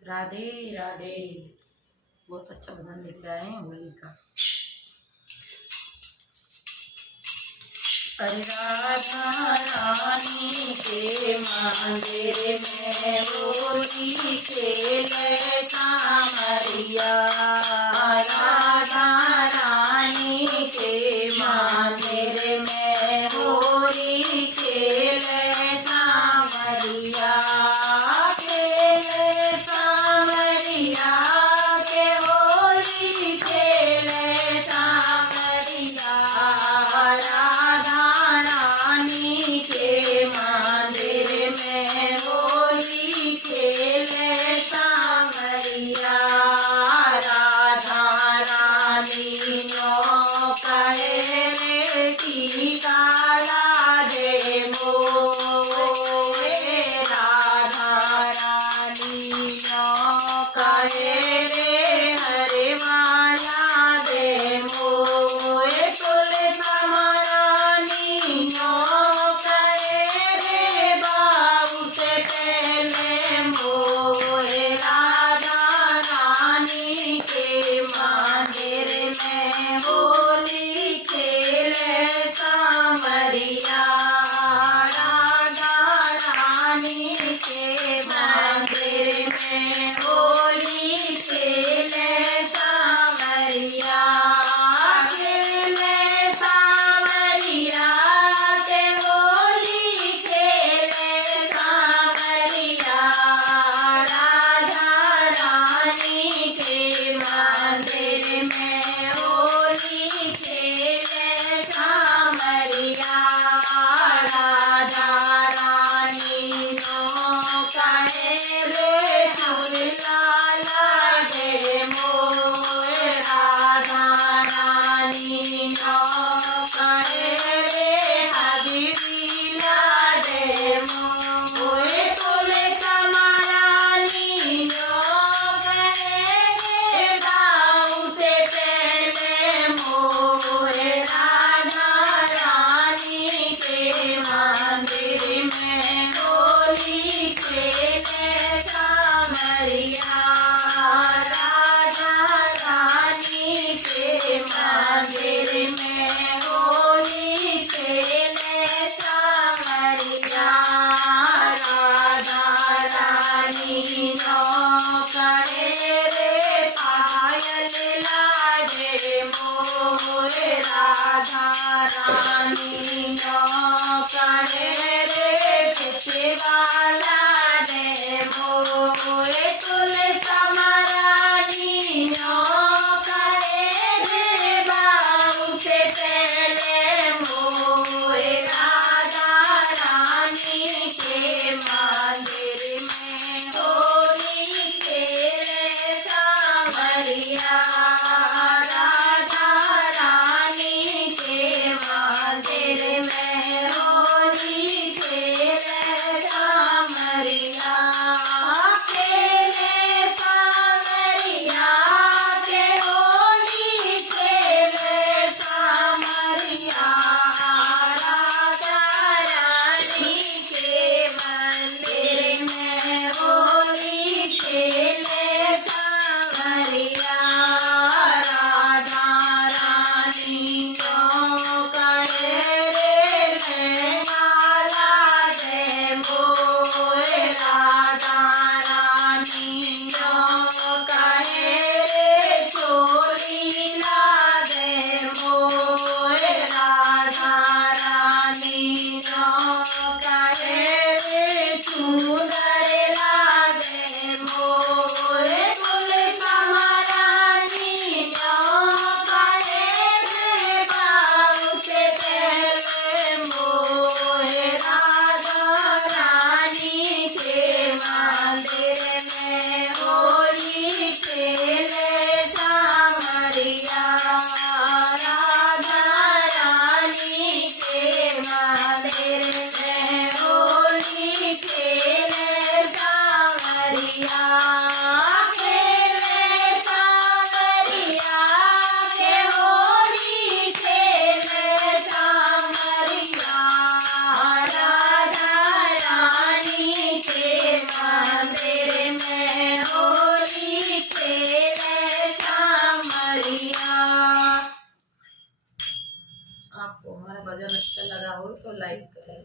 राधे राधे। बहुत अच्छा भजन लेके आए हैं होली का। अरे राधा रानी के मंदिर में होली खेले सामरिया। राधा रानी के मंदिर में होली खेले सामरिया। खेले सामरिया के होली खेले सामरिया। राधा रानी के मंदिर में होली खेले सामरिया। राधा रानी नो कहे रे टीका ला दे मोरे। राधा रानी नो कहे रे हरे माला दे मोरे। तुलसा महारानी नो कहे रे बाबू से पहले मोरे। राधा रानी के मंदिर में होली खेले सामरिया। राधा रानी के मंदिर में होली खेले सामरिया। खेले सामरिया के होली खेले सामरिया। राधा रानी के मंदिर में होली खेले सामरिया। राधा रानी नो कहे रे झूला दे मोरे। राधा रानी नो कहे रे हबीबीला दे मोरे। तुलसा महारानी नो कहे रे बाऊ से पहले मोरे। राधा रानी के मंदिर में होली खेले सामरिया। राधा रानी के मंदिर में होली खेले सामरिया। राधा रानी नो कहे रे पायल ला दे मोरे। राधा रानी नो कहे रे पिछवाला दे मोरे। तुलसा महारानी नो कहे रे बाबू से पहले मोरे। राधा रानी के मंदिर में होली खेले सामरिया। राधा रानी के मंदिर में होली खेले सामरिया। खेले सामरिया के होली खेले सामरिया। राधा रानी के मंदिर में होली खेले सामरिया। राधा रानी नो कहे रे माला दे मोरे। राधा रानी नो कहे रे चोली ला दे मोरे। राधा रानी नो कहे रे चूदर ला दे मोरे। तुलसा महारानी नो कहे रे बाऊ से पहले मोरे। राधा रानी के मंदिर में होली खेले सामरिया। राधा रानी के मंदिर में होली खेले सामरिया। खेले सामरिया के होली खेले सामरिया। राधा रानी के मंदिर में हो आपको हमारा भजन अच्छा लगा हो तो लाइक करें।